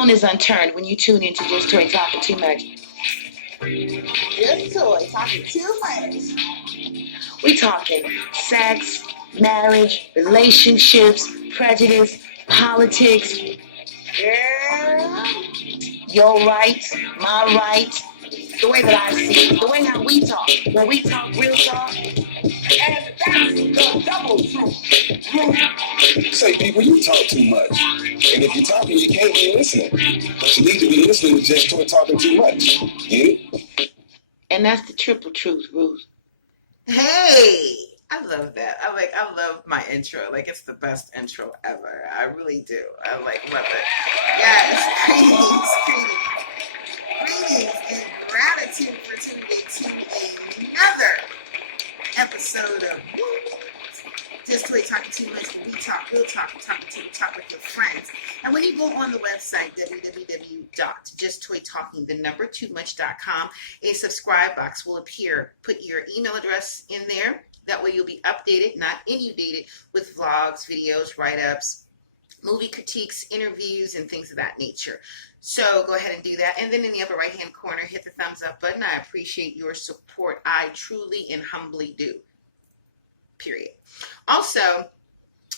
stone is unturned when you tune into Just Toy Talking Too Much. Just Toy Talking Too Much. We talking sex, marriage, relationships, prejudice, politics. Yeah. Your right, my right, the way that I see it, the way how we talk. When we talk real talk, And that's the double truth. Say, people, you talk too much. And if you're talking, you can't be listening. But you need to be listening to Just Toy Talking Too Much. You? and that's the triple truth, Ruth. Hey, I love that. I love my intro. Like, it's the best intro ever. I really do. I love it. Yes, greetings and gratitude for tuning in to another episode of Just Toy Talking Too Much. We talk, real talk, talk with your friends. And when you go on the website, www.justtoytalking2much.com, a subscribe box will appear. Put your email address in there. That way you'll be updated, not inundated, with vlogs, videos, write-ups, movie critiques, interviews, and things of that nature. So go ahead and do that. And then in the upper right-hand corner, hit the thumbs up button. I appreciate your support. I truly and humbly do. Period. Also,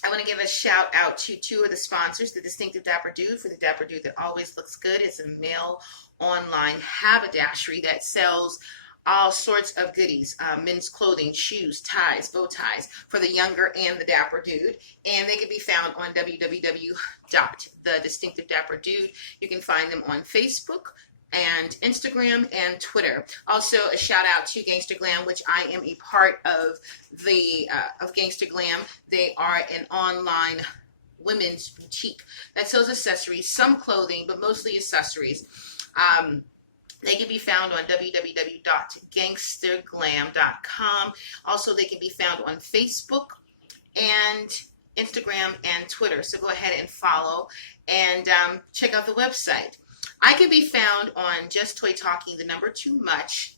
I want to give a shout out to two of the sponsors, the Distinctive Dapper Dude for the Dapper Dude that always looks good. It's a male online haberdashery that sells all sorts of goodies, men's clothing, shoes, ties, bow ties for the younger and the dapper dude. And they can be found on www.thedistinctivedapperdude. You can find them on Facebook and Instagram and Twitter. Also, a shout out to Gangster Glam, which I am a part of of Gangster Glam. They are an online women's boutique that sells accessories, some clothing, but mostly accessories. They can be found on www.gangsterglam.com. Also, they can be found on Facebook and Instagram and Twitter. So go ahead and follow and check out the website. I can be found on Just Toy Talking, the number 2 much,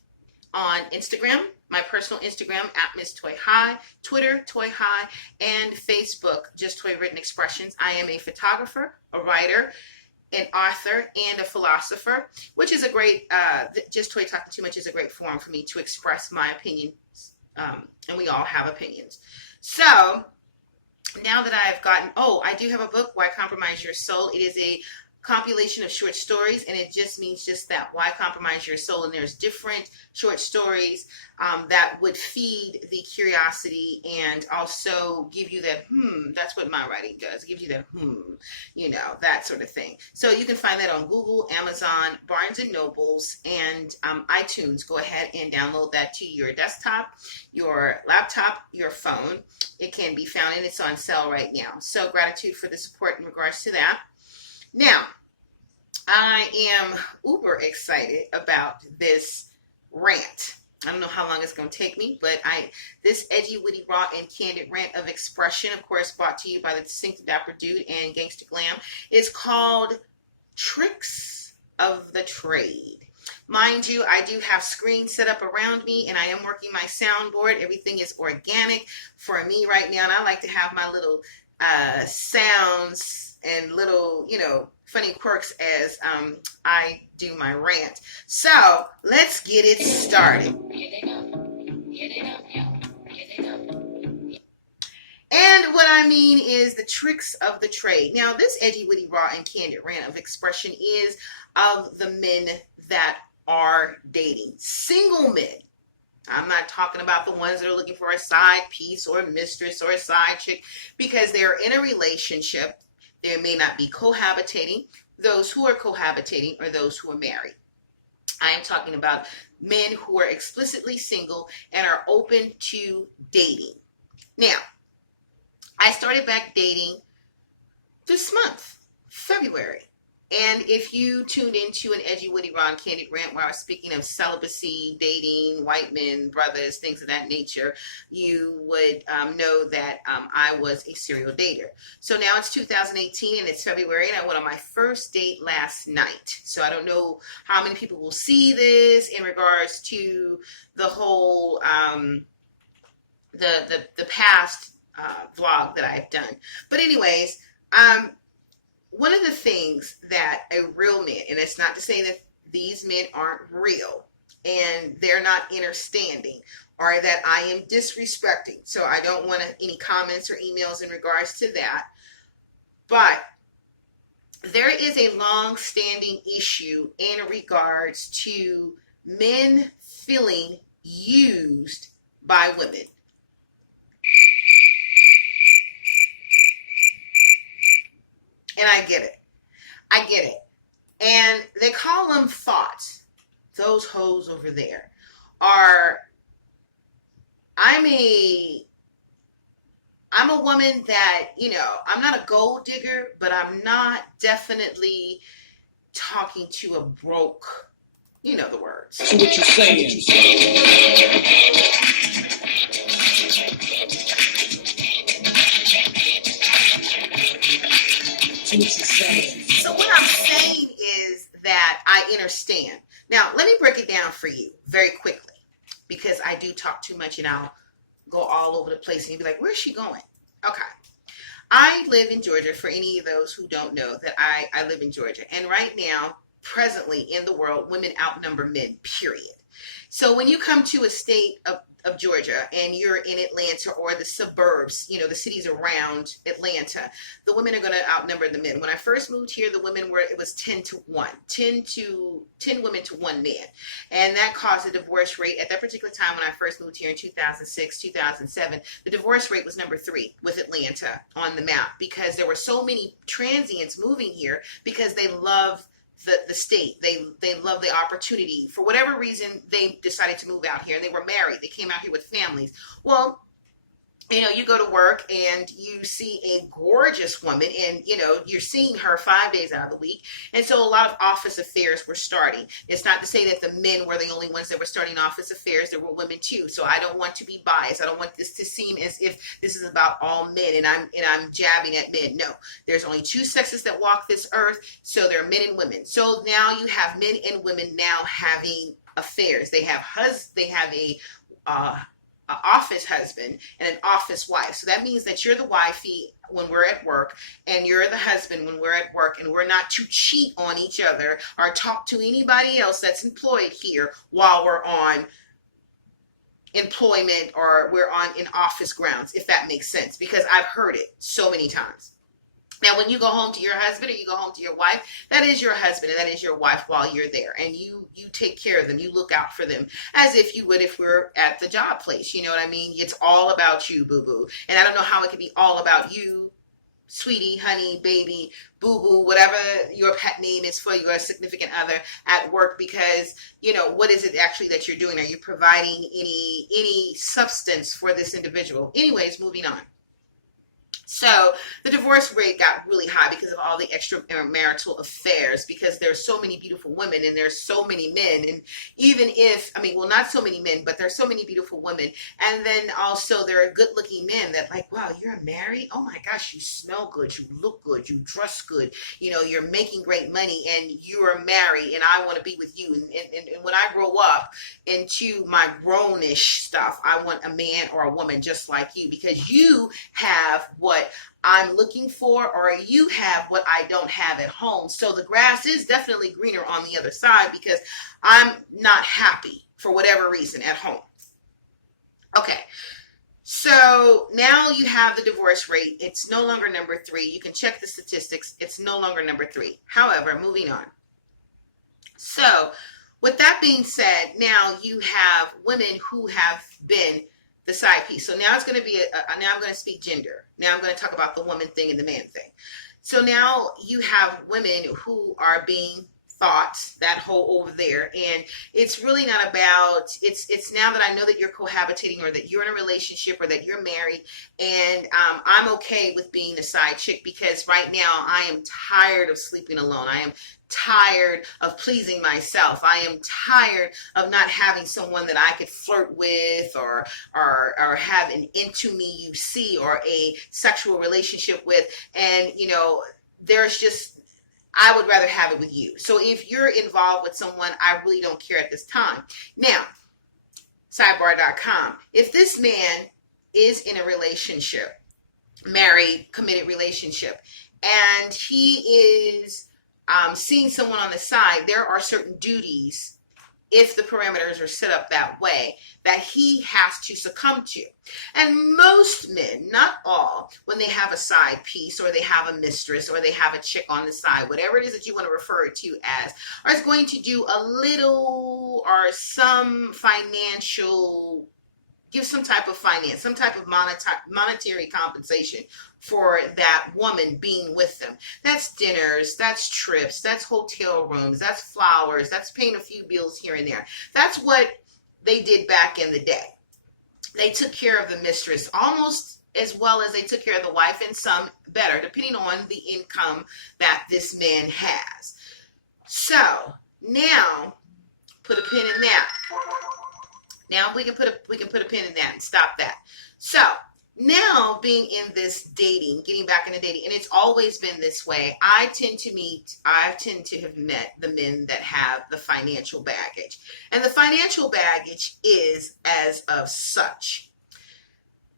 on Instagram, my personal Instagram at Miss Toy High, Twitter, Toy High, and Facebook, Just Toy Written Expressions. I am a photographer, a writer, an author, and a philosopher, which is a great, Just Toy Talking Too Much is a great forum for me to express my opinions, and we all have opinions. So, now that I have gotten, I do have a book, Why Compromise Your Soul. It is a compilation of short stories, and it just means just that, why compromise your soul. And there's different short stories that would feed the curiosity and also give you that that's what my writing does. It gives you that that sort of thing. So you can find that on Google, Amazon, Barnes and Nobles, and iTunes. Go ahead and download that to your desktop, your laptop, your phone. It can be found, and it's on sale right now. So gratitude for the support in regards to that. Now, I am uber excited about this rant. I don't know how long it's going to take me, but this edgy, witty, raw, and candid rant of expression, of course, brought to you by the Distinctive Dapper Dude and Gangster Glam, is called Tricks of the Trade. Mind you, I do have screens set up around me, and I am working my soundboard. Everything is organic for me right now, and I like to have my little sounds and little, funny quirks as I do my rant. So let's get it started. And what I mean is the tricks of the trade. Now, this edgy, witty, raw, and candid rant of expression is of the men that are dating. Single men. I'm not talking about the ones that are looking for a side piece or a mistress or a side chick, because they're in a relationship. They may not be cohabitating. Those who are cohabitating or those who are married. I am talking about men who are explicitly single and are open to dating. Now, I started back dating this month, February. And if you tuned into an edgy, witty, raw, and candid rant where I was speaking of celibacy, dating, white men, brothers, things of that nature, you would know that I was a serial dater. So now it's 2018 and it's February, and I went on my first date last night. So I don't know how many people will see this in regards to the whole the past vlog that I've done. But anyways, one of the things that a real man, and it's not to say that these men aren't real and they're not understanding or that I am disrespecting. So I don't want any comments or emails in regards to that. But there is a long-standing issue in regards to men feeling used by women. And I get it. I get it. And they call them thoughts. Those hoes over there are, I'm a woman that, I'm not a gold digger, but I'm not definitely talking to a broke, the words. So what you saying? So what I'm saying is that I understand. Now, let me break it down for you very quickly, because I do talk too much and I'll go all over the place and you'll be like, where's she going? Okay. I live in Georgia. For any of those who don't know that I live in Georgia. And right now, presently in the world, women outnumber men, period. So when you come to a state of Georgia and you're in Atlanta or the suburbs, the cities around Atlanta, the women are going to outnumber the men. When I first moved here, the women it was 10 to 1, 10 women to 1 man. And that caused a divorce rate at that particular time when I first moved here in 2006, 2007, the divorce rate was number 3 with Atlanta on the map, because there were so many transients moving here because they love the state. They love the opportunity. For whatever reason, they decided to move out here. They were married. They came out here with families. Well, you go to work and you see a gorgeous woman and, you're seeing her 5 days out of the week. And so a lot of office affairs were starting. It's not to say that the men were the only ones that were starting office affairs. There were women too. So I don't want to be biased. I don't want this to seem as if this is about all men and I'm jabbing at men. No, there's only 2 sexes that walk this earth. So there are men and women. So now you have men and women now having affairs. They have a office husband and an office wife. So that means that you're the wifey when we're at work and you're the husband when we're at work, and we're not to cheat on each other or talk to anybody else that's employed here while we're on employment or we're on in office grounds, if that makes sense, because I've heard it so many times. Now, when you go home to your husband or you go home to your wife, that is your husband and that is your wife while you're there. And you take care of them. You look out for them as if you would if we're at the job place. You know what I mean? It's all about you, boo-boo. And I don't know how it could be all about you, sweetie, honey, baby, boo-boo, whatever your pet name is for your significant other at work, because, what is it actually that you're doing? Are you providing any substance for this individual? Anyways, moving on. So the divorce rate got really high because of all the extramarital affairs, because there's so many beautiful women and there's so many men. And even if, not so many men, but there's so many beautiful women. And then also there are good looking men that like, wow, you're married? Oh my gosh, you smell good. You look good. You dress good. You're making great money and you're married and I want to be with you. And when I grow up into my grownish stuff, I want a man or a woman just like you, because you have what I'm looking for, or you have what I don't have at home. So the grass is definitely greener on the other side, because I'm not happy for whatever reason at home. Okay. So now you have the divorce rate. It's no longer number 3. You can check the statistics. It's no longer number 3. However, moving on. So with that being said, now you have women who have been the side piece. So now it's going to be now I'm going to speak gender. Now I'm going to talk about the woman thing and the man thing. So now you have women who are being thoughts, that whole over there, and it's really not about, it's now that I know that you're cohabitating or that you're in a relationship or that you're married, and I'm okay with being the side chick, because right now I am tired of sleeping alone. I am tired of pleasing myself. I am tired of not having someone that I could flirt with or have an into me you see or a sexual relationship with, and there's just, I would rather have it with you. So if you're involved with someone, I really don't care at this time. Now, sidebar.com. If this man is in a relationship, married, committed relationship, and he is seeing someone on the side, there are certain duties, if the parameters are set up that way, that he has to succumb to. And most men, not all, when they have a side piece or they have a mistress or they have a chick on the side, whatever it is that you want to refer it to as, are going to do a little or some financial, give some type of finance, some type of monetary compensation for that woman being with them. That's dinners, that's trips, that's hotel rooms, that's flowers, that's paying a few bills here and there. That's what they did back in the day. They took care of the mistress almost as well as they took care of the wife, and some better, depending on the income that this man has. So now, put a pin in that. Now we can put a pin in that and stop that. So now, being in this dating, getting back into dating, and it's always been this way, I tend to have met the men that have the financial baggage. And the financial baggage is as of such.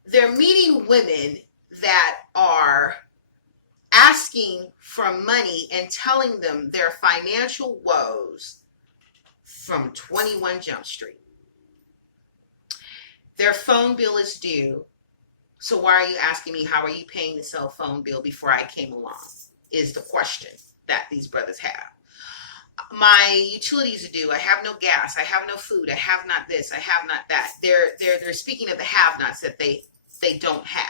They're meeting women that are asking for money and telling them their financial woes from 21 Jump Street. Their phone bill is due. So why are you asking me, how are you paying the cell phone bill before I came along, is the question that these brothers have. My utilities are due. I have no gas. I have no food. I have not this. I have not that. They're speaking of the have-nots that they don't have.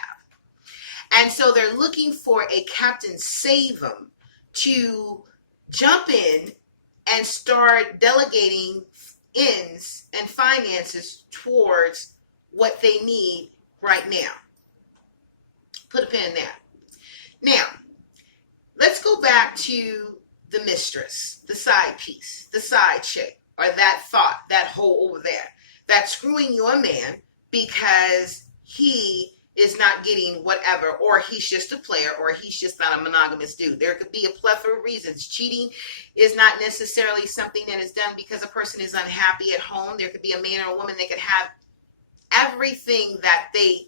And so they're looking for a Captain Save-'em to jump in and start delegating ends and finances towards what they need right now. Put a pin in that. Now, let's go back to the mistress, the side piece, the side chick, or that thought, that hole over there, that's screwing your man because he is not getting whatever, or he's just a player, or he's just not a monogamous dude. There could be a plethora of reasons. Cheating is not necessarily something that is done because a person is unhappy at home. There could be a man or a woman that could have everything that they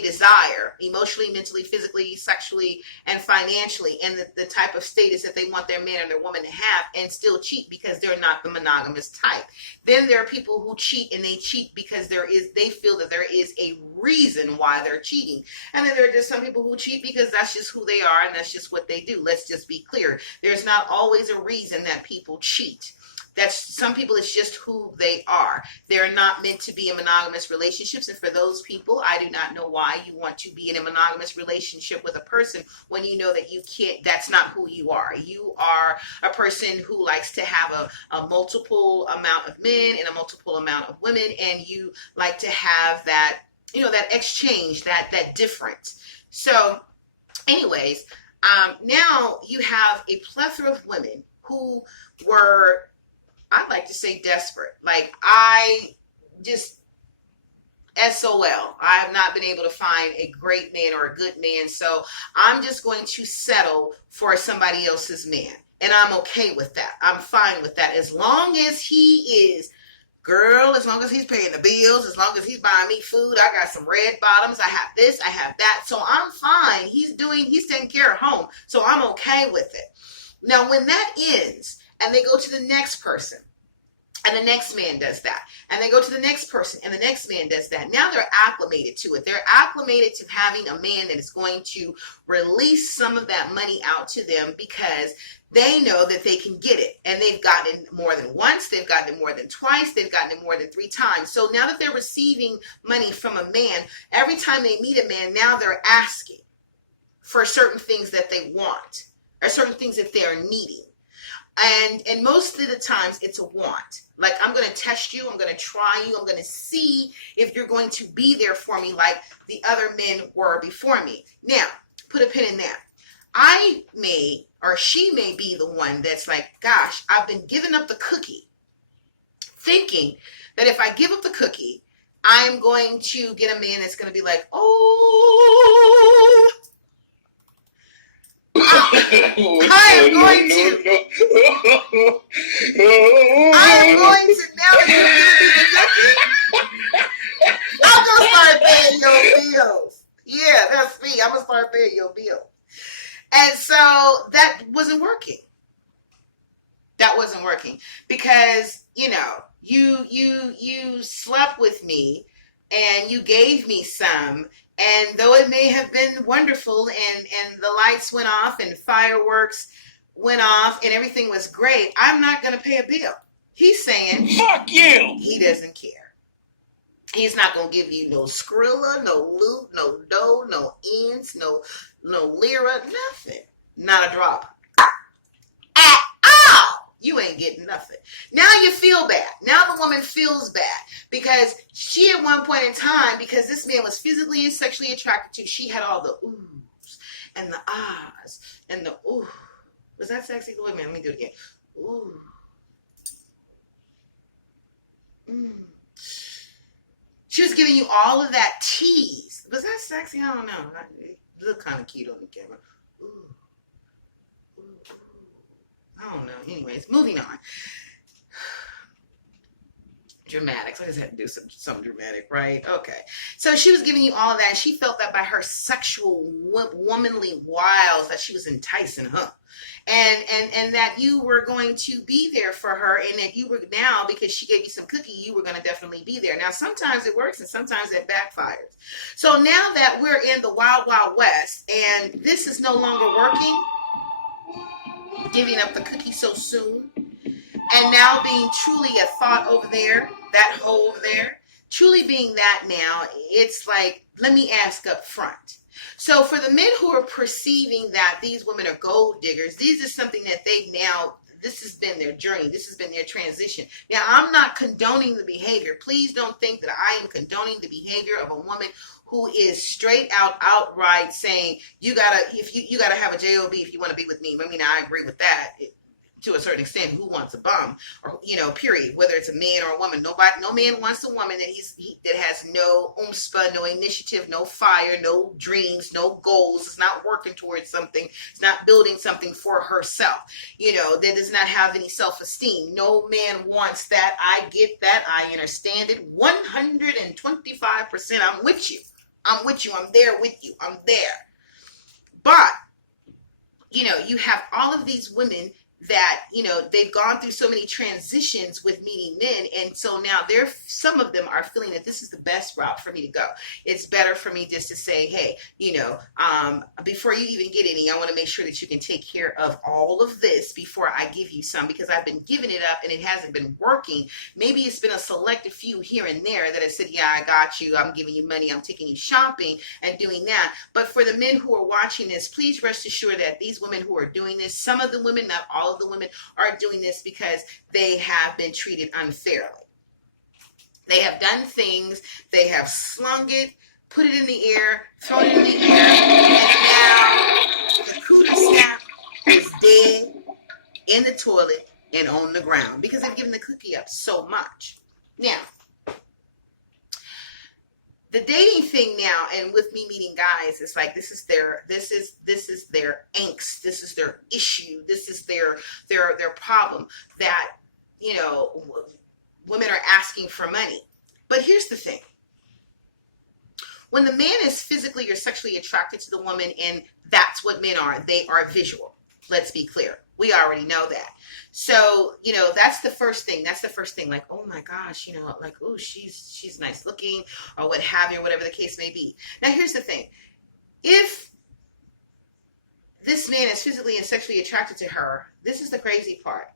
desire, emotionally, mentally, physically, sexually, and financially, and the type of status that they want their man or their woman to have, and still cheat because they're not the monogamous type. Then there are people who cheat, and they cheat because they feel that there is a reason why they're cheating. And then there are just some people who cheat because that's just who they are and that's just what they do. Let's just be clear. There's not always a reason that people cheat. That's some people, it's just who they are. They're not meant to be in monogamous relationships. And for those people, I do not know why you want to be in a monogamous relationship with a person when you know that you can't, that's not who you are. You are a person who likes to have a multiple amount of men and a multiple amount of women. And you like to have that, that exchange, that difference. So anyways, now you have a plethora of women who were, I'd like to say, desperate. Like, I just, SOL. I have not been able to find a great man or a good man, so I'm just going to settle for somebody else's man. And I'm okay with that. I'm fine with that. As long as he is, girl, as long as he's paying the bills, as long as he's buying me food, I got some red bottoms, I have this, I have that. So I'm fine. He's taking care of home. So I'm okay with it. Now, when that ends, and they go to the next person, and the next man does that, and they go to the next person, and the next man does that. Now they're acclimated to it. They're acclimated to having a man that is going to release some of that money out to them because they know that they can get it. And they've gotten it more than once, they've gotten it more than twice, they've gotten it more than 3 times. So now that they're receiving money from a man, every time they meet a man, now they're asking for certain things that they want, or certain things that they're needing. And most of the times it's a want. Like, I'm going to test you. I'm going to try you. I'm going to see if you're going to be there for me like the other men were before me. Now, put a pin in that. I may, or she may be the one that's like, gosh, I've been giving up the cookie, thinking that if I give up the cookie, I'm going to get a man that's going to be like, oh, I am going to now I'm going to start paying your bills. Yeah, that's me. I'm going to start paying your bills. And so that wasn't working. That wasn't working because, you slept with me and you gave me some. And though it may have been wonderful and the lights went off and fireworks went off and everything was great, I'm not going to pay a bill. He's saying, fuck you. He doesn't care. He's not going to give you no Skrilla, no loot, no dough, no ends, no lira, nothing. Not a drop. At all. You ain't getting nothing. Now you feel bad. Now the woman feels bad because she at one point in time, because this man was physically and sexually attracted to, she had all the oohs and the ahs and the ooh. Was that sexy? Wait a minute, let me do it again. Ooh. Mm. She was giving you all of that tease. Was that sexy? I don't know. It looked kind of cute on the camera. Ooh. I don't know. Anyways, moving on. Dramatics. I just had to do some dramatic, right? Okay. So she was giving you all of that. And she felt that by her sexual, womanly wiles that she was enticing her. And that you were going to be there for her. And that you were now, because she gave you some cookie, you were going to definitely be there. Now, sometimes it works and sometimes it backfires. So now that we're in the wild, wild west and this is no longer working, giving up the cookie so soon, and now being truly a thought over there, that hoe over there, truly being that now, it's like, let me ask up front. So for the men who are perceiving that these women are gold diggers, these are something that they've now, this has been their journey. This has been their transition. Now, I'm not condoning the behavior. Please don't think that I am condoning the behavior of a woman who is straight outright saying, you gotta have a job if you want to be with me. I mean, I agree with that to a certain extent. Who wants a bum? Or, period. Whether it's a man or a woman. No man wants a woman that has no umspa, no initiative, no fire, no dreams, no goals. It's not working towards something. It's not building something for herself. That does not have any self-esteem. No man wants that. I get that. I understand it 125%. I'm with you. I'm with you. I'm there with you. I'm there. But, you have all of these women that, they've gone through so many transitions with meeting men. And so now some of them are feeling that this is the best route for me to go. It's better for me just to say, hey, before you even get any, I want to make sure that you can take care of all of this before I give you some, because I've been giving it up and it hasn't been working. Maybe it's been a selected few here and there that have said, yeah, I got you. I'm giving you money. I'm taking you shopping and doing that. But for the men who are watching this, please rest assured that these women who are doing this, some of the women, not all of the women, are doing this because they have been treated unfairly. They have done things, they have slung it, put it in the air, thrown it in the air, and now the cooter snap is dead in the toilet and on the ground because they've given the cookie up so much. Now, the dating thing now, and with me meeting guys, it's like this is their angst, this is their issue, this is their problem, that women are asking for money. But here's the thing: when the man is physically or sexually attracted to the woman, and that's what men are, they are visual. Let's be clear. We already know that. So, that's the first thing. That's the first thing. Like, oh my gosh, like, oh, she's nice looking or what have you, whatever the case may be. Now, here's the thing. If this man is physically and sexually attracted to her, this is the crazy part.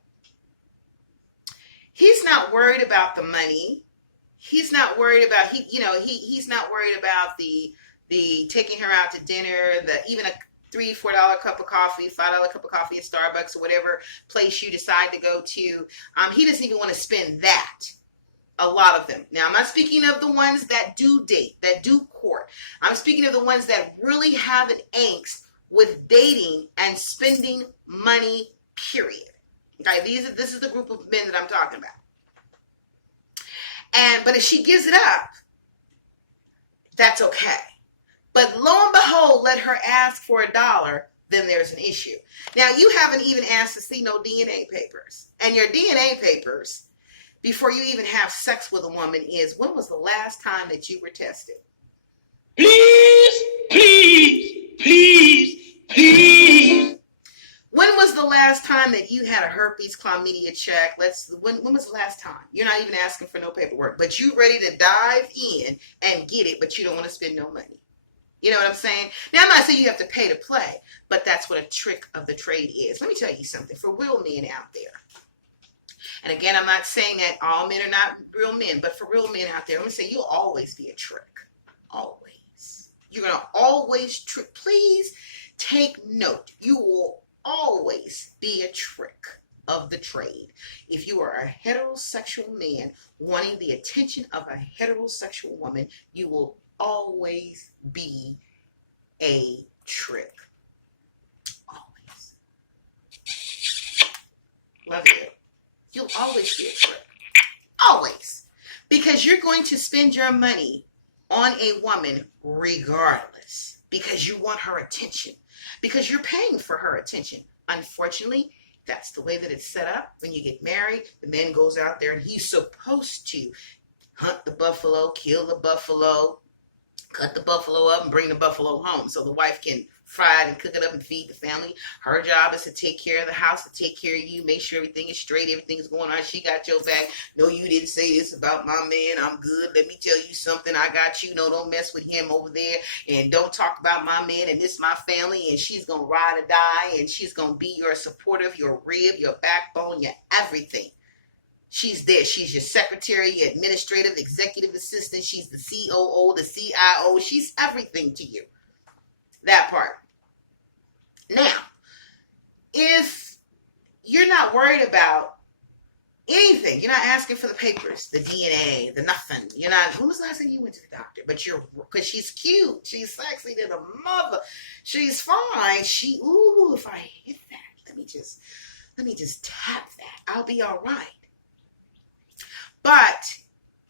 He's not worried about the money. He's not worried about, he's not worried about the taking her out to dinner, even a $3-4 cup of coffee, $5 cup of coffee at Starbucks or whatever place you decide to go to. He doesn't even want to spend that. A lot of them. Now, I'm not speaking of the ones that do date, that do court. I'm speaking of the ones that really have an angst with dating and spending money, period. Okay, this is the group of men that I'm talking about. But if she gives it up, that's okay. But lo and behold, let her ask for $1, then there's an issue. Now, you haven't even asked to see no DNA papers. And your DNA papers, before you even have sex with a woman, is when was the last time that you were tested? Please, please, please, Please. When was the last time that you had a herpes chlamydia check? When was the last time? You're not even asking for no paperwork, but you ready to dive in and get it, but you don't want to spend no money. You know what I'm saying? Now, I'm not saying you have to pay to play, but that's what a trick of the trade is. Let me tell you something for real men out there. And again, I'm not saying that all men are not real men, but for real men out there, let me say you'll always be a trick. Always. You're going to always trick. Please take note. You will always be a trick of the trade. If you are a heterosexual man wanting the attention of a heterosexual woman, you will always be a trick. Always. Love you. You'll always be a trick. Always. Because you're going to spend your money on a woman regardless. Because you want her attention. Because you're paying for her attention. Unfortunately, that's the way that it's set up. When you get married, the man goes out there and he's supposed to hunt the buffalo, kill the buffalo, cut the buffalo up and bring the buffalo home so the wife can fry it and cook it up and feed the family. Her job is to take care of the house, to take care of you, make sure everything is straight, everything is going on. She got your back. No, you didn't say this about my man. I'm good. Let me tell you something. I got you. No, don't mess with him over there. And don't talk about my man and this my family. And she's going to ride or die. And she's going to be your supportive, your rib, your backbone, your everything. She's there. She's your secretary, your administrative, executive assistant. She's the COO, the CIO. She's everything to you. That part. Now, if you're not worried about anything, you're not asking for the papers, the DNA, the nothing. You're not, when was the last time you went to the doctor? But because she's cute. She's sexy to the mother. She's fine. If I hit that, let me just tap that. I'll be all right. But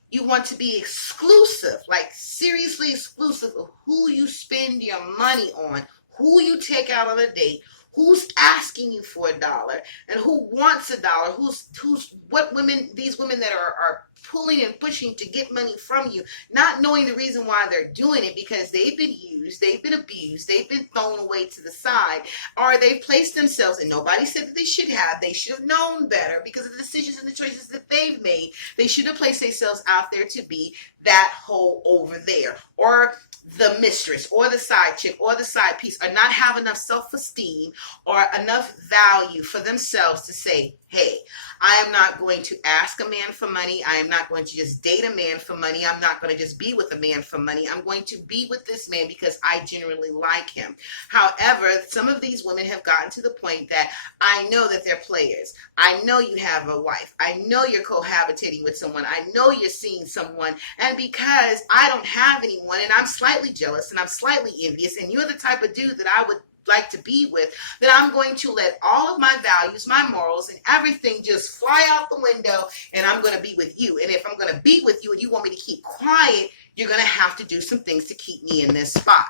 you want to be exclusive, like seriously exclusive of who you spend your money on, who you take out on a date, who's asking you for $1, and who wants $1, these women that are pulling and pushing to get money from you, not knowing the reason why they're doing it, because they've been used, they've been abused, they've been thrown away to the side, or they've placed themselves, and nobody said that they should have known better because of the decisions and the choices that they've made. They should have placed themselves out there to be that hoe over there, or the mistress, or the side chick, or the side piece, or not have enough self-esteem or enough value for themselves to say, hey, I am not going to ask a man for money. I am not going to just date a man for money. I'm not going to just be with a man for money. I'm going to be with this man because I genuinely like him. However, some of these women have gotten to the point that I know that they're players. I know you have a wife. I know you're cohabitating with someone. I know you're seeing someone. And because I don't have anyone, and I'm slightly jealous and I'm slightly envious, and you're the type of dude that I would like to be with, then I'm going to let all of my values, my morals, and everything just fly out the window, and I'm going to be with you. And if I'm going to be with you and you want me to keep quiet, you're going to have to do some things to keep me in this spot.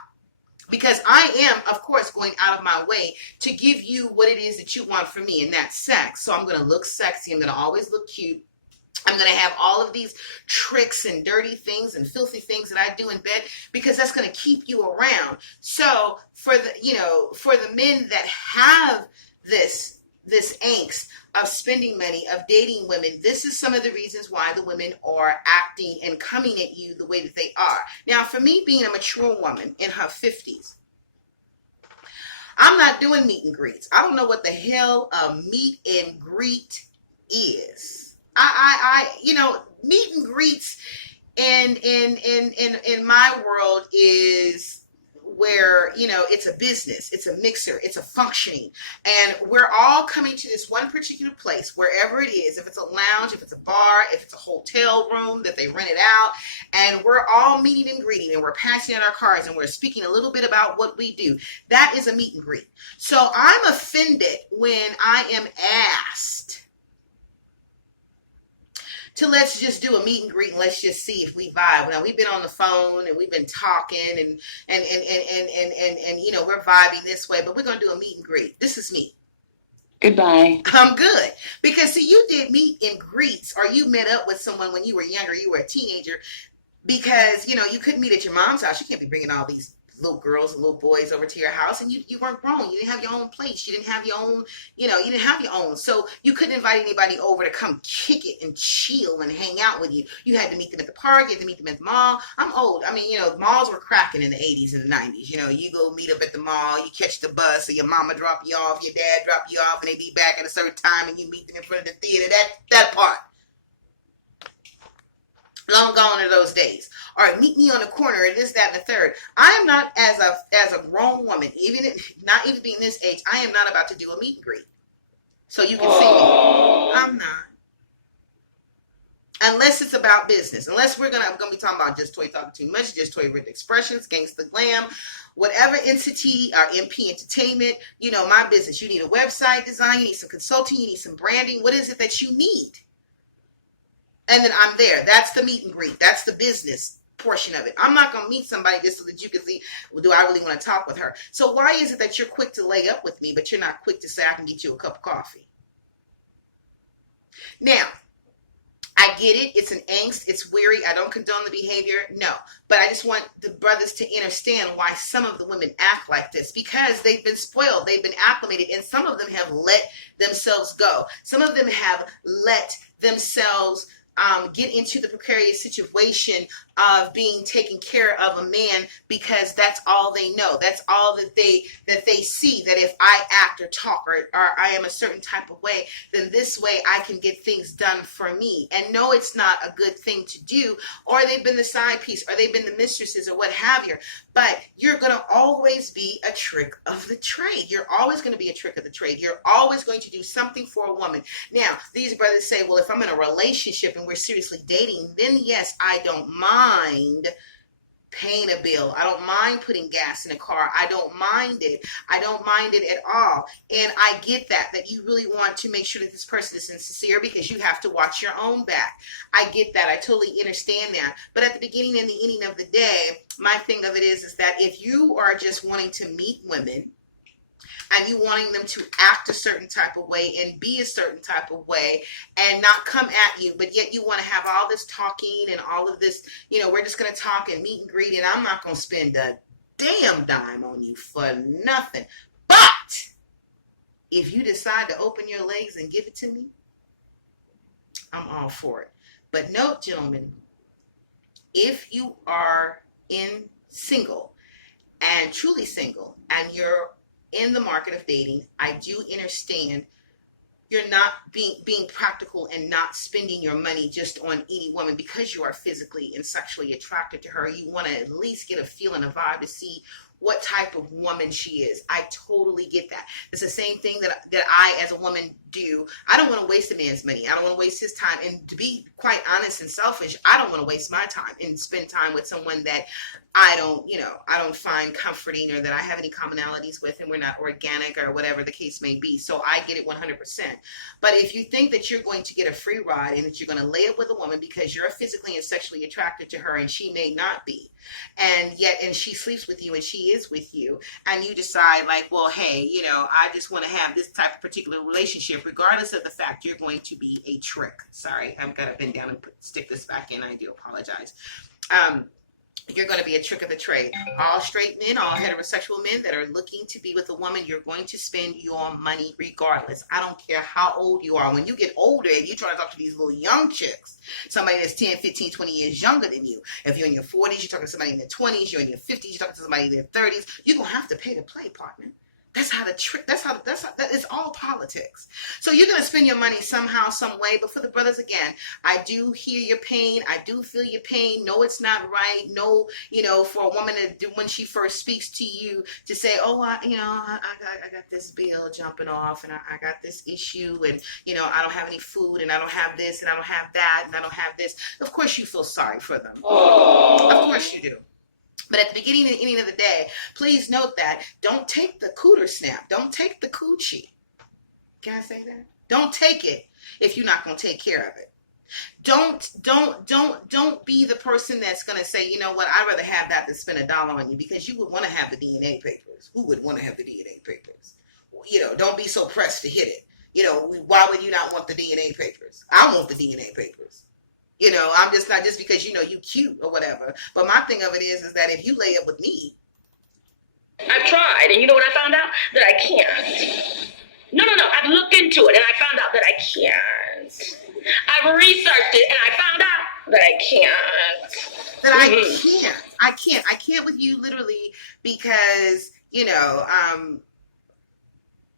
Because I am, of course, going out of my way to give you what it is that you want from me, and that's sex. So I'm going to look sexy. I'm going to always look cute. I'm going to have all of these tricks and dirty things and filthy things that I do in bed, because that's going to keep you around. So for the men that have this angst of spending money, of dating women, this is some of the reasons why the women are acting and coming at you the way that they are. Now, for me, being a mature woman in her 50s, I'm not doing meet and greets. I don't know what the hell a meet and greet is. Meet and greets in my world is where, it's a business, it's a mixer, it's a functioning, and we're all coming to this one particular place, wherever it is, if it's a lounge, if it's a bar, if it's a hotel room that they rented out, and we're all meeting and greeting, and we're passing out our cards, and we're speaking a little bit about what we do. That is a meet and greet. So I'm offended when I am asked to let's just do a meet and greet and let's just see if we vibe. Now, we've been on the phone and we've been talking and we're vibing this way, but we're going to do a meet and greet. This is me. Goodbye. I'm good. Because see, you did meet and greets, or you met up with someone when you were younger, you were a teenager, because, you couldn't meet at your mom's house. You can't be bringing all these little girls and little boys over to your house, and you weren't grown. You didn't have your own place. You didn't have your own, you didn't have your own. So you couldn't invite anybody over to come kick it and chill and hang out with you. You had to meet them at the park. You had to meet them at the mall. I'm old. I mean, malls were cracking in the 80s and the 90s. You go meet up at the mall, you catch the bus, or your mama drop you off, your dad drop you off, and they be back at a certain time, and you meet them in front of the theater. That part. Long gone are those days. All right, meet me on the corner, and this, that, and the third. I am not, as a grown woman, not even being this age, I am not about to do a meet and greet. So you can see me. I'm not. Unless it's about business. Unless I'm gonna be talking about Just Toy Talking Too Much, Just Toy Written Expressions, Gangsta Glam, whatever entity, or MP Entertainment, my business. You need a website design, you need some consulting, you need some branding. What is it that you need? And then I'm there. That's the meet and greet. That's the business portion of it. I'm not going to meet somebody just so that you can see, well, do I really want to talk with her? So why is it that you're quick to lay up with me, but you're not quick to say, I can get you a cup of coffee? Now, I get it. It's an angst. It's weary. I don't condone the behavior. No. But I just want the brothers to understand why some of the women act like this, because they've been spoiled. They've been acclimated, and some of them have let themselves go. Some of them have let themselves get into the precarious situation of being taken care of a man because that's all they know. That's all that they see, that if I act or talk or I am a certain type of way, then this way I can get things done for me. And no, it's not a good thing to do, or they've been the side piece, or they've been the mistresses, or what have you. But you're going to always be a trick of the trade. You're always going to be a trick of the trade. You're always going to do something for a woman. Now, these brothers say, well, if I'm in a relationship and we're seriously dating, then yes, I don't mind paying a bill. I don't mind putting gas in a car. I don't mind it. I don't mind it at all. And I get that you really want to make sure that this person is sincere because you have to watch your own back. I get that. I totally understand that. But at the beginning and the ending of the day, my thing of it is that if you are just wanting to meet women and you wanting them to act a certain type of way and be a certain type of way and not come at you, but yet you want to have all this talking and all of this, we're just going to talk and meet and greet, and I'm not going to spend a damn dime on you for nothing. But if you decide to open your legs and give it to me, I'm all for it. But note, gentlemen, if you are single and truly single and you're in the market of dating, I do understand you're not being practical and not spending your money just on any woman because you are physically and sexually attracted to her. You want to at least get a feel and a vibe to see what type of woman she is. I totally get that. It's the same thing that I, as a woman, do. I don't want to waste a man's money. I don't want to waste his time. And to be quite honest and selfish, I don't want to waste my time and spend time with someone that I don't find comforting or that I have any commonalities with, and we're not organic or whatever the case may be. So I get it 100%. But if you think that you're going to get a free ride and that you're going to lay up with a woman because you're physically and sexually attracted to her and she may not be, and she sleeps with you and she is with you, and you decide like, well, hey, I just want to have this type of particular relationship, regardless of the fact you're going to be a trick. Sorry, I've got to bend down and stick this back in. I do apologize. You're going to be a trick of the trade. All straight men, all heterosexual men that are looking to be with a woman, you're going to spend your money regardless. I don't care how old you are. When you get older and you're trying to talk to these little young chicks, somebody that's 10, 15, 20 years younger than you. If you're in your 40s, you're talking to somebody in their 20s. You're in your 50s, you're talking to somebody in their 30s. You're going to have to pay to play, partner. That's how that is all politics. So you're going to spend your money somehow, some way. But for the brothers, again, I do hear your pain. I do feel your pain. No, it's not right. No, for a woman to do when she first speaks to you to say, oh, I got this bill jumping off and I got this issue and, I don't have any food and I don't have this and I don't have that and I don't have this. Of course you feel sorry for them. Aww. Of course you do. But at the beginning and ending of the day, please note that don't take the cooter snap. Don't take the coochie. Can I say that? Don't take it if you're not going to take care of it. Don't be the person that's going to say, you know what, I'd rather have that than spend $1 on you, because you would want to have the DNA papers. Who would want to have the DNA papers? Don't be so pressed to hit it. Why would you not want the DNA papers? I want the DNA papers. I'm just not just because, you cute or whatever. But my thing of it is that if you lay up with me, I've tried, and you know what I found out? That I can't. No. I've looked into it, and I found out that I can't. I've researched it, and I found out that I can't. That I can't with you literally because,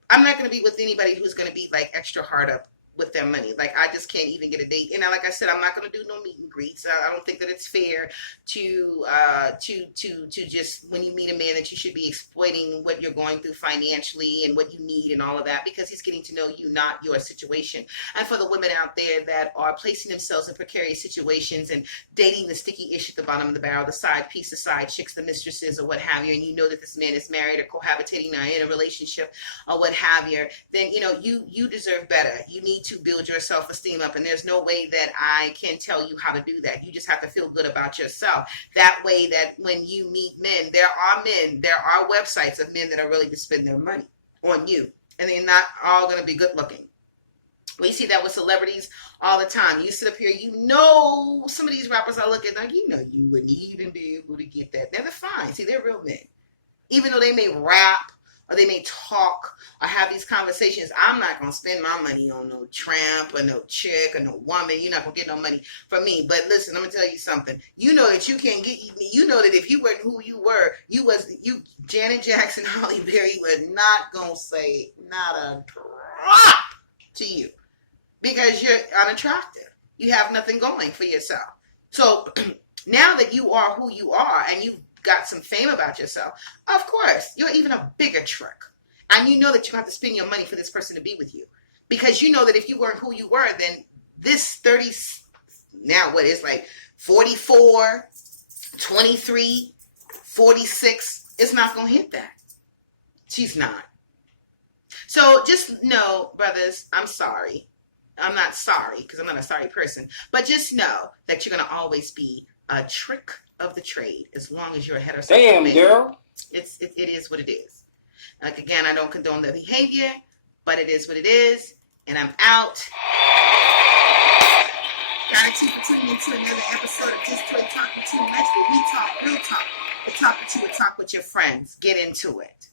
I'm not going to be with anybody who's going to be like extra hard up with their money. Like, I just can't even get a date. And like I said, I'm not going to do no meet and greets. I don't think that it's fair to just, when you meet a man, that you should be exploiting what you're going through financially and what you need and all of that, because he's getting to know you, not your situation. And for the women out there that are placing themselves in precarious situations and dating the sticky ish at the bottom of the barrel, the side piece, the side chicks, the mistresses, or what have you, and you know that this man is married or cohabitating or in a relationship or what have you, then you deserve better. You need to build your self-esteem up, and there's no way that I can tell you how to do that. You just have to feel good about yourself. That way that when you meet men, there are websites of men that are willing to spend their money on you, and they're not all going to be good looking. We see that with celebrities all the time. You sit up here, some of these rappers I look at, like, you wouldn't even be able to get that. They're fine. See, they're real men. Even though they may rap or they may talk or have these conversations, I'm not going to spend my money on no tramp or no chick or no woman. You're not going to get no money from me. But listen, I'm going to tell you something. You know that you can't get, you know that if you weren't who you were, Janet Jackson, Holly Berry were not going to say not a drop to you because you're unattractive. You have nothing going for yourself. So now that you are who you are and you've got some fame about yourself, of course, you're even a bigger trick. And you know that you have to spend your money for this person to be with you. Because you know that if you weren't who you were, then this 30, now what is like 44, 23, 46, it's not going to hit that. She's not. So just know, brothers, I'm sorry. I'm not sorry because I'm not a sorry person. But just know that you're going to always be a trick of the trade as long as you're a heterosexual. Damn, man. Girl. It is what it is. Like, again, I don't condone the behavior, but it is what it is. And I'm out. Got you for tuning into another episode of Just Toy Talking Too Much, where we talk real talk. We talk with you, we talk with your friends. Get into it.